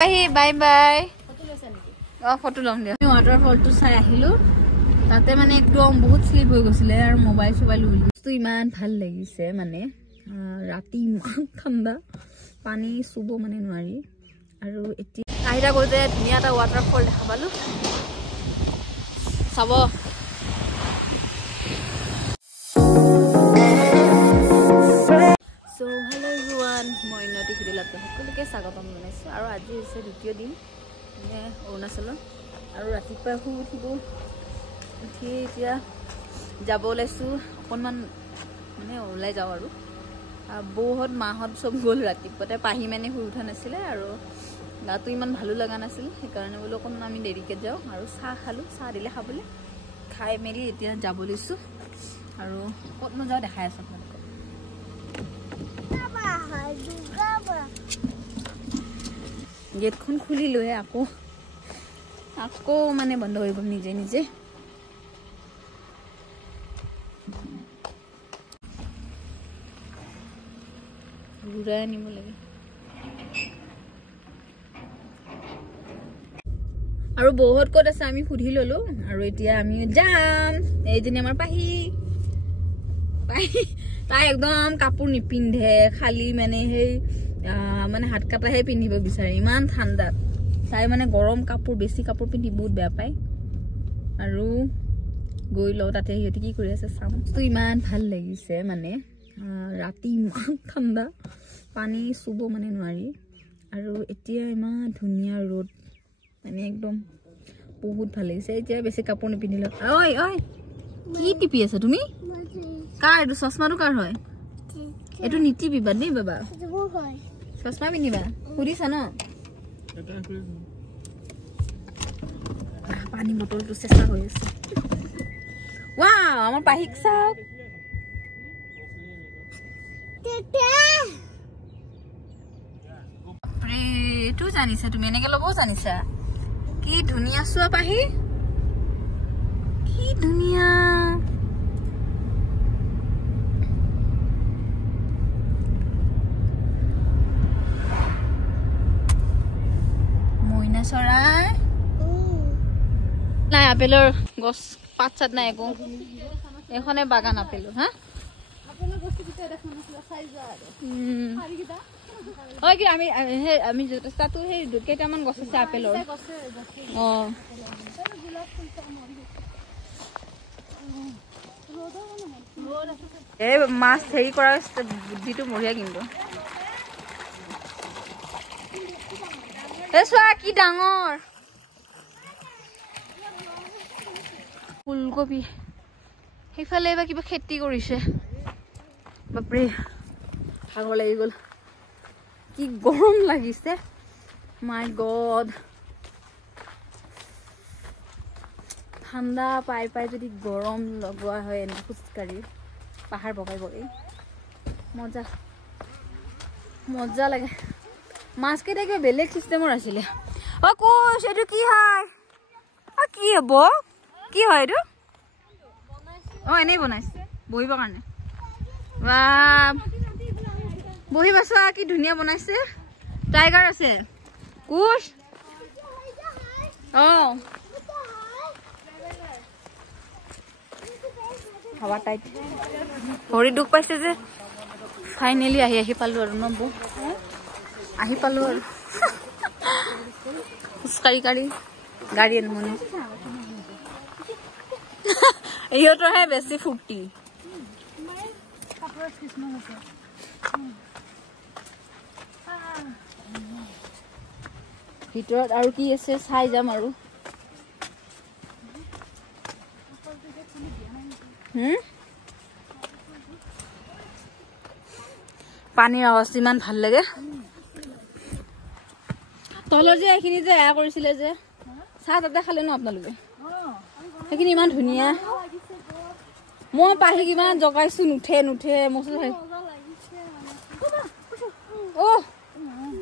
Bye bye. Photo long dia. Waterfall to sai ahilu. Tate mane ekdom bahut sleep hoi gosile ar mobile sobile uli. To iman bhal lagise mane rati iman thanda pani subo mane nwari aru eti ahira gote dhuniya ta waterfall dekhabalu. Sabo So hello everyone, moi noti khidila ta hokolke sagatam janaisu aru aji ase dutiyo din ne Arunachal aru ratipa hu uthibo uthi tia jabo laisu okonman mane olai jaw aru বহুত মাহত সব গল ৰাতিপুৱাতে পাহি মানে হুই উঠা নাছিলে আৰু গাটো ইমান ভালো লাগা নাছিল সেই কাৰণে বলো কোন আমি দেৰিকে যাও আৰু চাহ খালো চাহ দিলে খাবলে খাই মেলি এতিয়া যাব লৈছো আৰু কতনো যাও দেখাই আছো আপোনাক বাবা হাই দুগাবা গেটখন খুলি লয়ে আকৌ মানে বন্ধ কৰিব নিজে নিজে ঘুৰাই নিব লাগে আৰু বহুত কত আছে আমি খুধি ললো আৰু এতিয়া আমি যাম এই দিনে আমাৰ পাহি তাই একদম কাপোৰ নিপিন্ধে খালি মানে হেই মানে হাত কাটাহে পিন্ধিব বিচাৰে ইমান ঠাণ্ডা তাই মানে গৰম কাপোৰ বেছি কাপোৰ পিন্ধি বহুত বেয়া পায় আৰু গৈ লও তাতে হিতি কি কৰি আছে চাম তো ইমান ভাল লাগিছে মানে ৰাতি ইমান ঠাণ্ডা পানী সুব মানে নোৱাৰি আৰু এতিয়া ইমান ধুনিয়া ৰ'দ মানে একদম বহুত ভাল লাগিছে এতিয়া বেছি কাপোৰ নিপিন্ধিলো ঐ কি টিপি আছে তুমি কাৰ এটো চশমাটো কাৰ হয় এটো নীতি বিবাদ দেই বাবা চশমা পিন্ধিবা খুদিছা ন পানী বটলটো চেষ্টা হৈ আছে ওয়াও আমাৰ পাহিক চাওক প্ৰেটো জানিছা তুমি এনেকে লবও জানিছা কি ধুনিয়া চোৱা পাহি কি ধুনিয়া মইনা চৰাই নাই আপেলৰ গছ পাত চাত নাই একো এখনে বাগান আপেলৰ হা আপেলৰ গছ কিটা দেখা নাছিলা সাইজ আৰু হাৰি কিটা ওই কি আমি তাতো সেই কেইটামান গছ আছে আপেলৰ এই মাছ হেৰি কৰা বুদ্ধিটো মৰিয়া কিন্তু চোৱা কি ডাঙৰ ফুলকবি সেইফালে এবাৰ কিবা খেতি কৰিছে বাপৰে ভাগৰ লাগি গ'ল কি গৰম লাগিছে মাই গড ঠাণ্ডা পাই পাই যদি গৰম লগোৱা হয় এনে খোজকাঢ়ি পাহাৰ বগাই বগাই মজা লাগে মাছ কেইটা কিবা বেলেগ চিষ্টেমৰ আছিলে কোচ এইটো কি হয় কি হব কি হয় এইটো এনেই বনাইছে বহিবৰ কাৰণে বহি বাসা কি ধুনিয়া বনাইছে টাইগাৰ আছে কুশ হাৱা টাইট ভৰি দুখ পাইছে যে ফাইনেলি আহি পালো আৰু নবু আহি পালো আৰু খোজকাঢ়ি কাঢ়ি গাড়ী আনমনি ইহঁতৰহে বেছি ফূৰ্তি ভিতৰত আৰু কি আছে চাই যাম আৰু পানীৰ আৱাজ ইমান ভাল লাগে তলৰ যে এইখিনি যে এয়া কৰিছিলে যে চাহ তাতে খালে ন আপোনালোকে সেইখিনি ইমান ধুনীয়া মই পাহি কিমান জগাইছো নুঠে মচল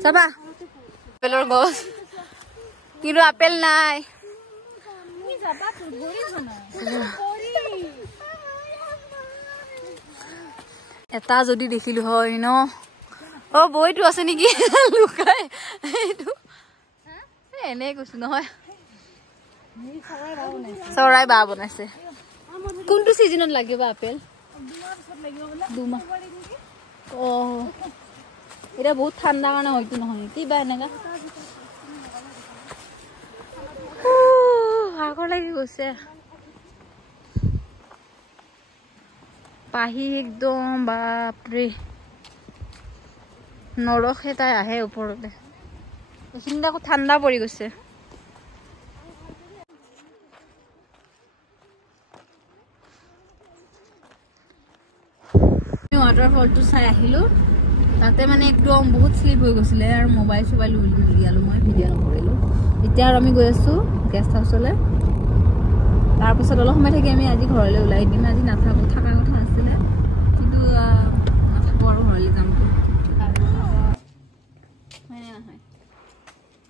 চাবা আপেলৰ গছ কিন্তু আপেল নাই এটা যদি দেখিলো হয় ন বইটো আছে নেকি লুকাই এইটো এনে কৈছো নহয় চৰাই বা বনাইছে কোনটো সিজনত লাগিব আপেল দুমাহ ও এটা বহুত ঠান্ডা কাৰণে হয়তো নহয় কিবা এনেকা ভাগৰ লাগি গৈছে পাহি একদম বাপৰে নৰখে তাই আহে ওপৰতে এইখিনি আকৌ ঠাণ্ডা পৰি গৈছে ৱাটাৰফলটো চাই আহিলো তাতে মানে একদম বহুত স্লিপ হৈ গৈছিলে আৰু মোবাইল চবাইল উলিয়ালো মই ভিডিঅ' নকৰিলো এতিয়া আৰু আমি গৈ আছো গেষ্ট হাউচলৈ তাৰপিছত অলপ সময় থাকি আমি আজি ঘৰলৈ ওলাই দিম আজি নাথাকো থাকাৰ কথা আছিলে কিন্তু নাথাকো আৰু ঘৰলৈ যাম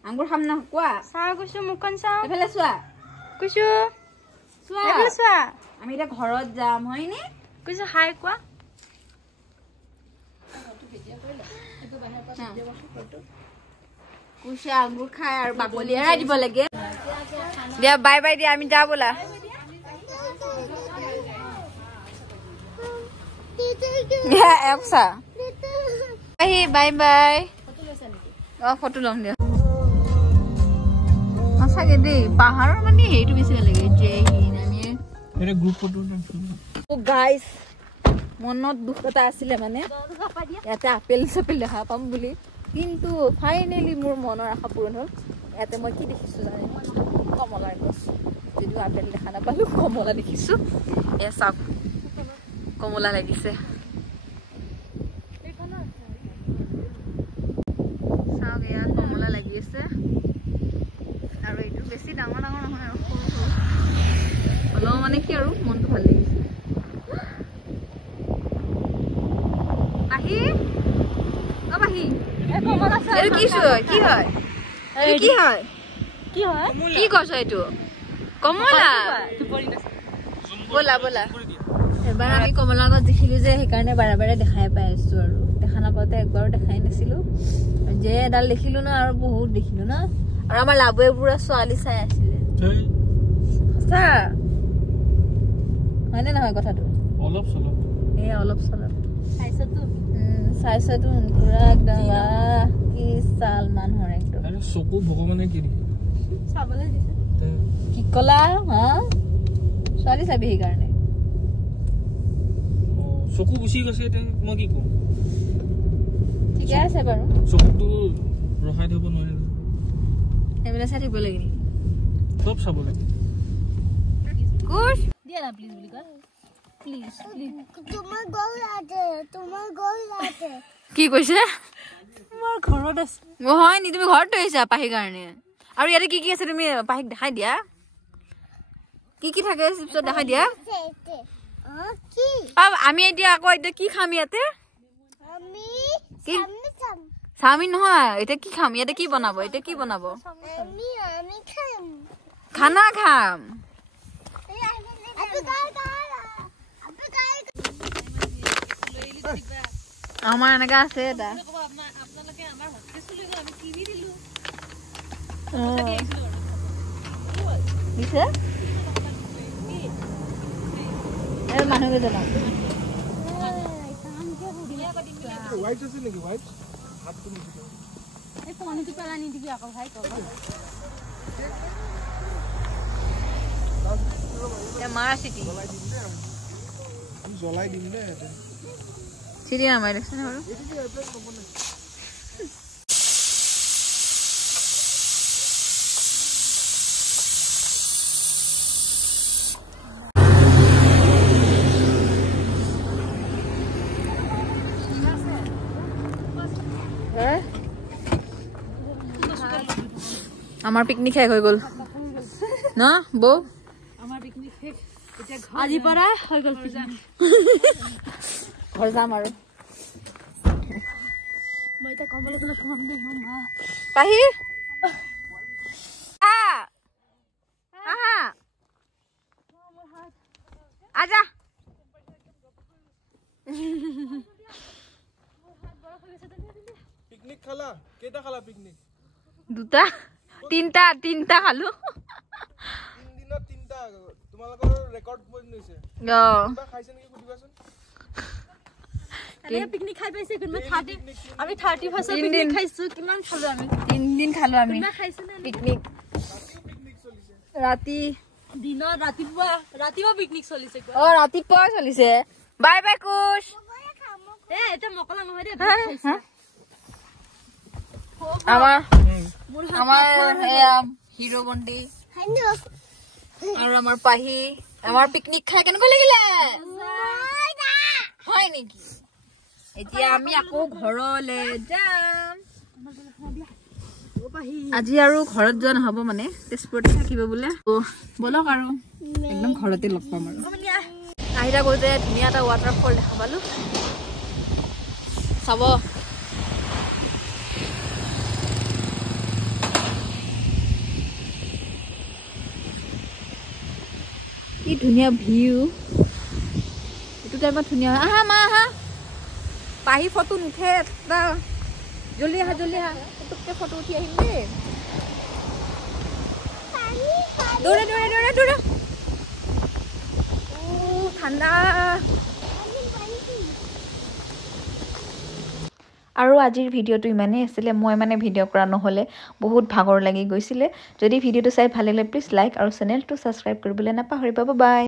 আঙ্গুৰ খাম না কোৱা চাহ কৈছো মুখন চাওঁ এফালে চোৱা কৈছো চোৱা এফালে চোৱা আমি এতিয়া ঘৰত যাম হয়নে কৈছো হাই কোৱা কুছে আঙ্গুৰ খাই আৰু বাকলি এৰাই দিব লাগে দিয়া বাই বাই দিয়া আমি যা বলা এপসা বাই বাই ফটো লম দিয়া সঁচাকে দেই পাহাৰৰ মানে হেৰিটো বেছি ভাল লাগে যে এটা গ্ৰুপ ফটো গাইজ মনত দুখ এটা আছিলে মানে ইয়াতে আপেল চাপেল দেখা পাম বুলি কিন্তু ফাইনেলি মোৰ মনৰ আশা পূৰণ হ'ল ইয়াতে মই কি দেখিছো জানে কমলাৰ গছ যদিও আপেল দেখা নাপালো কমলা দেখিছো এ চাওক কমলা লাগিছে চাওক ইয়াত কমলা লাগি আছে আৰু এইটো বেছি ডাঙৰ ডাঙৰ নহয় আৰু সৰু সৰু হ'লেও মানে কি আৰু মনটো ভাল লাগিছে আহি অ বাহি এটো কি হয় কি হয় কি হয় কি হয় কি কৈছ এইটো কমলা বলা বলা এবাৰ আমি কমলা গছ দেখিলো যে সেইকাৰণে বাৰে বাৰে দেখাই পাই আছো আৰু দেখা নাপাওঁতে একবাৰো দেখাই নাছিলো যে এডাল দেখিলো ন আৰু বহুত দেখিলো ন আৰু আমাৰ লাবুৱে পুৰা ছোৱালী চাই আছিলে সঁচা হয়নে নহয় কথাটো অলপ চলপ এই অলপ চলপ চাইছতো পুৰা একদম কি চাল মানুহৰ একদম চকু ভগৱানে কি দিছে চাবলৈ দিছে কি কলা হা ছোৱালী চাবি সেইকাৰণে চকু গুচি গৈছে এতিয়া মই কি কম ঠিকে আছে বাৰু চকুটো ৰখাই থব নোৱাৰে এইবিলাক চাই থাকিব লাগে নেকি চব চাব লাগে গুড দিয়া না প্লিজ বুলি কয় প্লিজ প্লিজ তোমাৰ গল আছে কি কৈছে মোৰ ঘৰত আছে হয় নি তুমি ঘৰত থৈছা পাহি কাৰণে আৰু ইয়াতে কি কি আছে তুমি পাহিক দেখাই দিয়া কি কি থাকে চিপছত দেখাই দিয়া কি আমি এতিয়া আকৌ এতিয়া কি খাম ইয়াতে আমি চাওমিন নহয় এতিয়া কি খাম ইয়াতে কি বনাব এতিয়া কি বনাব আমি খাম খানা খাম আমাৰ এনেকা আছে এটা মানুহ কেইজন মাৰা চিটি জ্বলাই দিম দে চিটি নামাই দেখোন বাৰু আমাৰ পিকনিক শেষ হৈ গ'ল ন বৌ আমাৰ পিকনিক শেষ এতিয়া আজি পৰা হৈ গ'ল ঘৰ যাম আৰু মই এটা কমলা কমলা খাম দে মা পাহি আহা আজা পিকনিক খালা কেটা খালা পিকনিক দুটা তিনটা খালো দিনত তিনটা তোমালোকৰ ৰেকৰ্ড পইণ্ট হৈছে কিবা খাইছে নেকি সুধিবাচোন এনে পিকনিক খাই পাইছে কোনবা 30 আমি 31st পিকনিক খাইছো কিমান খালো আমি 3 দিন খালো আমি কোনবা খাইছে না পিকনিক ৰাতি দিনৰ ৰাতিপুৱা পিকনিক চলিছে ৰাতিপুৱা চলিছে বাই বাই কুশ এটা মকলা নহয় দে আমাৰ হিৰো বন্দি আৰু আমাৰ পাহি আমাৰ পিকনিক খাই কেনেকৈ লাগিলে হয় নেকি এতিয়া আমি আকৌ ঘৰলৈ যাম আজি আৰু ঘৰত যোৱা নহব মানে তেজপুৰতে থাকিব বোলে বলক আৰু একদম ঘৰতে লগ পাম আৰু আহিটা গৈ যে ধুনীয়া এটা ৱাটাৰফল দেখা পালো চাব কি ধুনীয়া ভিউ এইটো টাইমত ধুনীয়া আহা মা আহা পাহি ফটো নুঠে জলদি আহা পুতুককে ফটো উঠি আহিম দেই দৌৰা ঠাণ্ডা আৰু আজিৰ ভিডিঅ'টো ইমানেই আছিলে মই মানে ভিডিঅ' কৰা নহ'লে বহুত ভাগৰ লাগি গৈছিলে যদি ভিডিঅ'টো চাই ভাল লাগিলে প্লিজ লাইক আৰু চেনেলটো ছাবস্ক্ৰাইব কৰিবলৈ নাপাহৰিবা বাই